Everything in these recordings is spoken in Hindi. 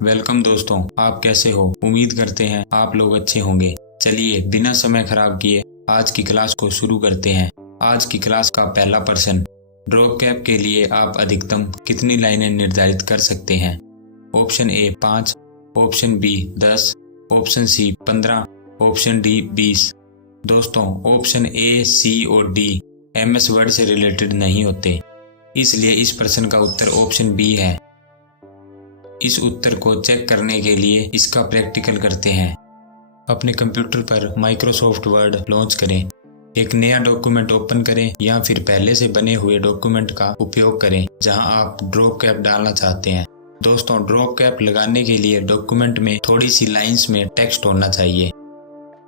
वेलकम दोस्तों, आप कैसे हो? उम्मीद करते हैं आप लोग अच्छे होंगे। चलिए बिना समय खराब किए आज की क्लास को शुरू करते हैं। आज की क्लास का पहला प्रश्न, ड्रॉप कैप के लिए आप अधिकतम कितनी लाइनें निर्धारित कर सकते हैं? Option A 5, option B 10, option C 15, option D 20। दोस्तों ऑप्शन ए, सी और डी MS वर्ड से रिलेटेड नहीं होते, इसलिए इस प्रश्न का उत्तर ऑप्शन बी है। इस उत्तर को चेक करने के लिए इसका प्रैक्टिकल करते हैं। अपने कंप्यूटर पर माइक्रोसॉफ्ट वर्ड लॉन्च करें, एक नया डॉक्यूमेंट ओपन करें या फिर पहले से बने हुए डॉक्यूमेंट का उपयोग करें जहां आप ड्रॉप कैप डालना चाहते हैं। दोस्तों ड्रॉप कैप लगाने के लिए डॉक्यूमेंट में थोड़ी सी लाइंस में टेक्स्ट होना चाहिए।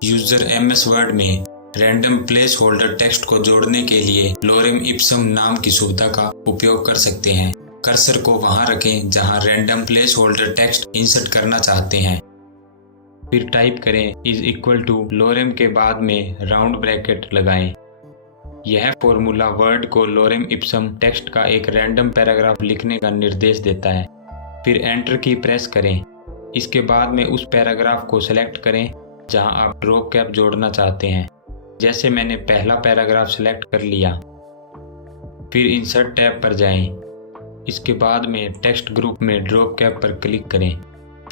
यूजर MS वर्ड में रैंडम प्लेस होल्डर टेक्स्ट को जोड़ने के लिए लोरेम इप्सम नाम की सुविधा का उपयोग कर सकते हैं। कर्सर को वहां रखें जहां random place holder text insert करना चाहते हैं, फिर टाइप करें = लोरेम के बाद में राउंड ब्रैकेट लगाएं। यह फॉर्मूला वर्ड को लोरेम इप्सम टेक्स्ट का एक रैंडम पैराग्राफ लिखने का निर्देश देता है। फिर एंटर की प्रेस करें। इसके बाद में उस पैराग्राफ को सिलेक्ट करें जहां आप ड्रॉप कैप जोड़ना चाहते हैं। जैसे मैंने पहला पैराग्राफ सिलेक्ट कर लिया, फिर इंसर्ट टैब पर जाएं। इसके बाद में टेक्स्ट ग्रुप में ड्रॉप कैप पर क्लिक करें,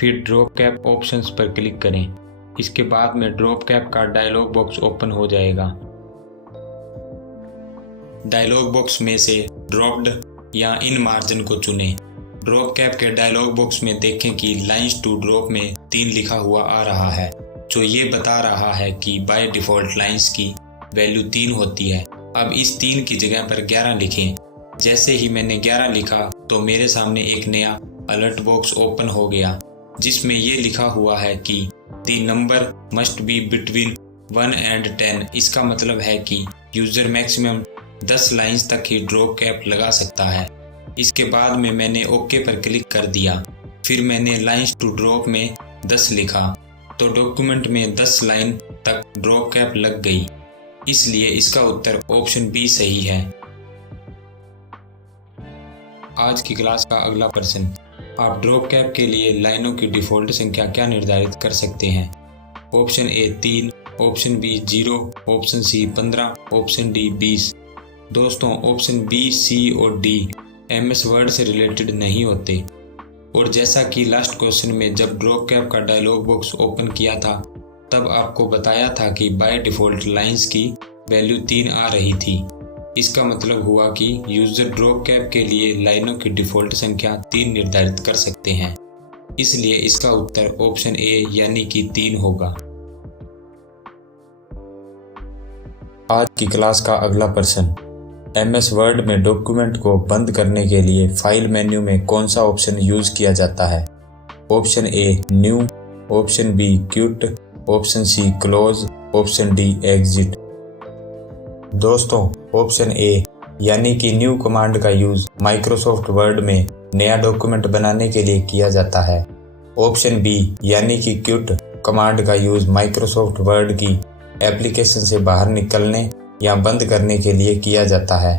फिर ड्रॉप कैप ऑप्शंस पर क्लिक करें। इसके बाद में ड्रॉप कैप का डायलॉग बॉक्स ओपन हो जाएगा। डायलॉग बॉक्स में से ड्रॉप्ड या इन मार्जिन को चुनें। ड्रॉप कैप के डायलॉग बॉक्स में देखें कि लाइंस टू ड्रॉप में 3 लिखा हुआ आ रहा है, जो ये बता रहा है कि बाय डिफ़ॉल्ट लाइंस की वैल्यू 3 होती है। अब इस 3 की जगह पर 11 लिखें। जैसे ही मैंने 11 लिखा तो मेरे सामने एक नया अलर्ट बॉक्स ओपन हो गया, जिसमें ये लिखा हुआ है कि the number must be between 1 and 10। इसका मतलब है कि यूज़र मैक्सिमम 10 लाइंस तक ही ड्रॉप कैप लगा सकता है। इसके बाद में मैंने ओके पर क्लिक कर दिया। फिर मैंने लाइंस टू ड्रॉप में 10 लिखा तो डॉक्यूमेंट में 10 लाइन तक ड्रॉप कैप लग गई, इसलिए इसका उत्तर ऑप्शन बी सही है। आज की क्लास का अगला प्रश्न, आप ड्रॉप कैप के लिए लाइनों की डिफ़ॉल्ट संख्या क्या निर्धारित कर सकते हैं? Option A 3, option B 0, option C 15, option D 20। दोस्तों ऑप्शन बी, सी और डी MS वर्ड से रिलेटेड नहीं होते, और जैसा कि लास्ट क्वेश्चन में जब ड्रॉप कैप का डायलॉग बॉक्स ओपन किया था तब आपको बताया था कि बाय डिफ़ॉल्ट लाइंस की वैल्यू 3 आ रही थी। इसका मतलब हुआ कि यूज़र ड्रॉप कैप के लिए लाइनों की डिफ़ॉल्ट संख्या 3 निर्धारित कर सकते हैं, इसलिए इसका उत्तर ऑप्शन ए यानी कि 3 होगा। आज की क्लास का अगला प्रश्न, MS वर्ड में डॉक्यूमेंट को बंद करने के लिए फाइल मेन्यू में कौन सा ऑप्शन यूज़ किया जाता है? Option A new, option B quit, option C close, option D exit. दोस्तों ऑप्शन ए यानी कि न्यू कमांड का यूज़ माइक्रोसॉफ्ट वर्ड में नया डॉक्यूमेंट बनाने के लिए किया जाता है। ऑप्शन बी यानी कि क्विट कमांड का यूज़ माइक्रोसॉफ्ट वर्ड की एप्लीकेशन से बाहर निकलने या बंद करने के लिए किया जाता है।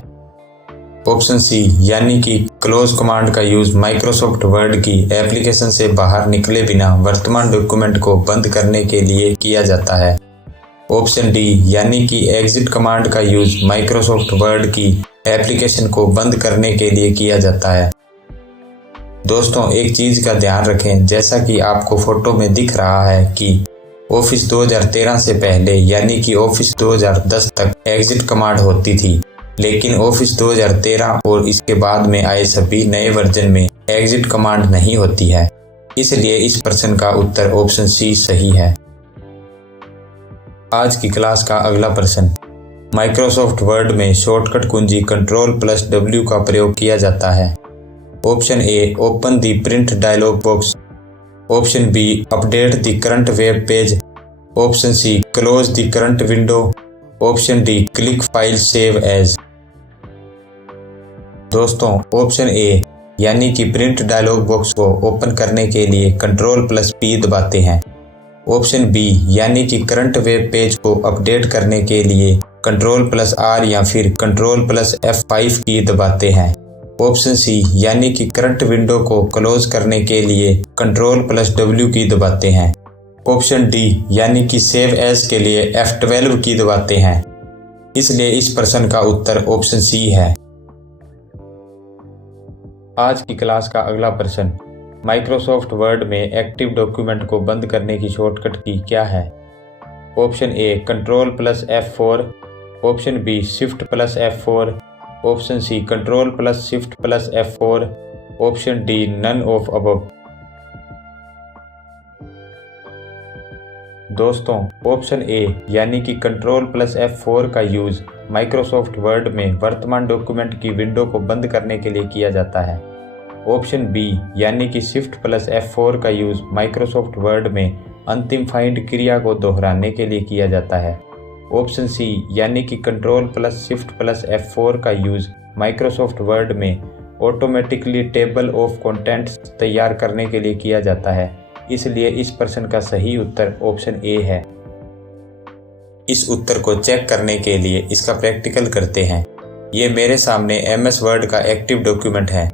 ऑप्शन सी यानी कि क्लोज कमांड का यूज़ माइक्रोसॉफ्ट वर्ड की एप्लीकेशन से बाहर निकले बिना वर्तमान डॉक्यूमेंट को बंद करने के लिए किया जाता है। ऑप्शन डी यानी कि एग्जिट कमांड का यूज़ माइक्रोसॉफ्ट वर्ड की एप्लीकेशन को बंद करने के लिए किया जाता है। दोस्तों एक चीज़ का ध्यान रखें, जैसा कि आपको फोटो में दिख रहा है कि ऑफिस 2013 से पहले यानी कि ऑफिस 2010 तक एग्जिट कमांड होती थी, लेकिन ऑफिस 2013 और इसके बाद में आए सभी नए वर्जन में एग्जिट कमांड नहीं होती है, इसलिए इस प्रश्न का उत्तर ऑप्शन सी सही है। आज की क्लास का अगला प्रश्न, माइक्रोसॉफ्ट वर्ड में शॉर्टकट कुंजी Ctrl+W का प्रयोग किया जाता है। Option A open the print dialog box, option B update the current web page, option C close the current window, option D click file save as. दोस्तों ऑप्शन ए यानी कि प्रिंट डायलॉग बॉक्स को ओपन करने के लिए Ctrl+P दबाते हैं। ऑप्शन बी यानी कि करंट वेब पेज को अपडेट करने के लिए Ctrl+R या फिर Ctrl+F5 की दबाते हैं। ऑप्शन सी यानी कि करंट विंडो को क्लोज करने के लिए Ctrl+W की दबाते हैं। ऑप्शन डी यानी कि सेव एज के लिए F12 की दबाते हैं। इसलिए इस प्रश्न का उत्तर ऑप्शन सी है। आज की क्लास का अगला प्रश्न, माइक्रोसॉफ्ट वर्ड में एक्टिव डॉक्यूमेंट को बंद करने की शॉर्टकट की क्या है? Option A Ctrl+F4, option B Shift+F4, option C Ctrl+Shift+F4, option D none of above. दोस्तों, ऑप्शन ए यानी कि Ctrl+F4 का यूज़ माइक्रोसॉफ्ट वर्ड में वर्तमान डॉक्यूमेंट की विंडो को बंद करने के लिए किया जाता है। ऑप्शन बी यानी कि Shift+F4 का यूज़ माइक्रोसॉफ्ट वर्ड में अंतिम फाइंड क्रिया को दोहराने के लिए किया जाता है। ऑप्शन सी यानी कि Ctrl+Shift+F4 का यूज़ माइक्रोसॉफ्ट वर्ड में ऑटोमेटिकली टेबल ऑफ कंटेंट्स तैयार करने के लिए किया जाता है। इसलिए इस प्रश्न का सही उत्तर ऑप्शन ए है। इस उत्तर को चेक करने के लिए इसका प्रैक्टिकल करते हैं। ये मेरे सामने MS वर्ड का एक्टिव डॉक्यूमेंट है।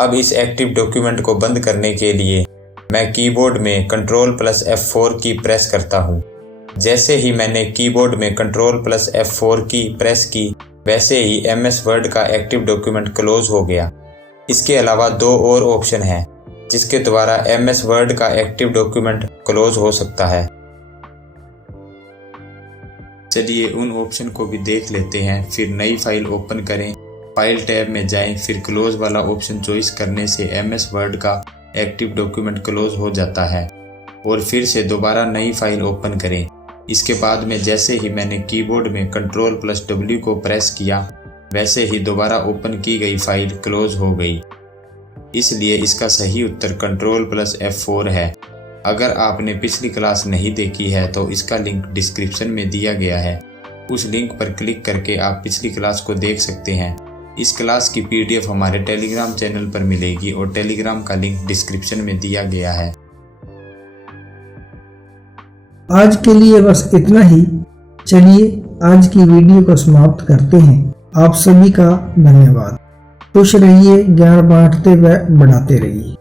अब इस एक्टिव डॉक्यूमेंट को बंद करने के लिए मैं कीबोर्ड में Ctrl+F4 की प्रेस करता हूँ। जैसे ही मैंने कीबोर्ड में Ctrl+F4 की प्रेस की, वैसे ही MS वर्ड का एक्टिव डॉक्यूमेंट क्लोज हो गया। इसके अलावा दो और ऑप्शन हैं जिसके द्वारा MS वर्ड का एक्टिव डॉक्यूमेंट क्लोज हो सकता है। चलिए उन ऑप्शन को भी देख लेते हैं। फिर नई फाइल ओपन करें, फाइल टैब में जाएं, फिर क्लोज वाला ऑप्शन चॉइस करने से MS वर्ड का एक्टिव डॉक्यूमेंट क्लोज हो जाता है। और फिर से दोबारा नई फाइल ओपन करें। इसके बाद में जैसे ही मैंने कीबोर्ड में Ctrl+W को प्रेस किया, वैसे ही दोबारा ओपन की गई फाइल क्लोज हो गई। इसलिए इसका सही उत्तर Ctrl+F4 है। अगर आपने पिछली क्लास नहीं देखी है तो इसका लिंक डिस्क्रिप्शन में दिया गया है। उस लिंक पर क्लिक करके आप पिछली क्लास को देख सकते हैं। इस क्लास की PDF हमारे टेलीग्राम चैनल पर मिलेगी और टेलीग्राम का लिंक डिस्क्रिप्शन में दिया गया है। आज के लिए बस इतना ही। चलिए आज की वीडियो को समाप्त करते हैं। आप सभी का धन्यवाद। खुश रहिए, ज्ञान बांटते व बढ़ाते रहिए।